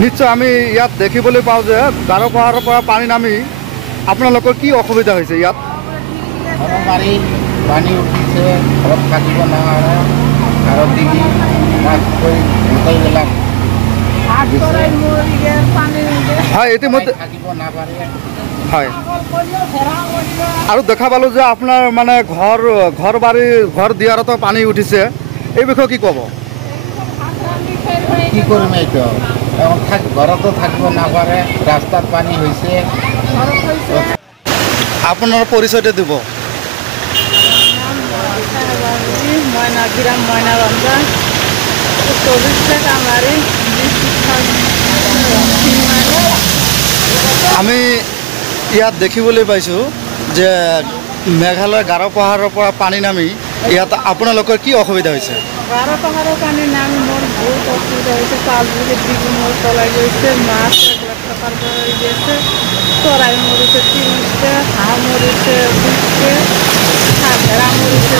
নিশ্চয় আমি ইয়াত দেখিবলৈ পাওঁ যে গাৰো পাহাৰৰ পৰা পানী নামি আপোনালোকৰ কি অসুবিধা হৈছে ইয়াত? পানী উঠিছে, ঘৰত থাকিব নোৱাৰে, ঘৰত ডিঙি গোটেইবিলাক হয় ইতিমধ্যে থাকিব নাপাৰে। হয় আৰু দেখা পালোঁ যে আপোনাৰ মানে ঘৰ বাৰী ঘৰ দিয়াৰতো পানী উঠিছে, এই বিষয়ে কি ক'ব? কি কৰিম এইটো, ঘৰতো থাকিব নাপাৰে, ৰাস্তাত পানী হৈছে। আপোনাৰ পৰিচয়টো দিব। আমি ইয়াত দেখিবলৈ পাইছোঁ যে মেঘালয় গাৰো পাহাৰৰ পৰা পানী নামি ইয়াত আপোনালোকৰ কি অসুবিধা হৈছে? গাৰো পাহাৰৰ পানী নামি মোৰ বহুত অসুবিধা হৈছে। পালবোৰ মোৰ পলাই গৈছে, মাছ থকাৰ হৈ গৈছে, চৰাই মৰিছে, তিনিছে হাঁহ মৰিছে, বুজিছে ভেড়া মৰিছে।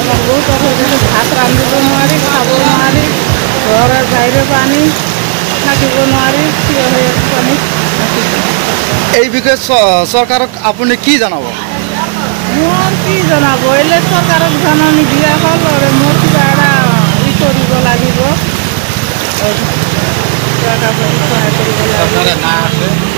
আমাৰ বহুত অসুবিধা, ভাত ৰান্ধিব নোৱাৰি, খাব নোৱাৰি, ঘৰৰ বাহিৰে পানী, থাকিব নোৱাৰি, থিয় হৈ পানী। এই বিষয়ে চৰকাৰক আপুনি কি জনাব? মোৰ কি জনাব, এলে চৰকাৰক জাননী দিয়া হ'ল আৰু মোৰ কিবা এটা কৰিব লাগিব, সহায় কৰিব লাগিব।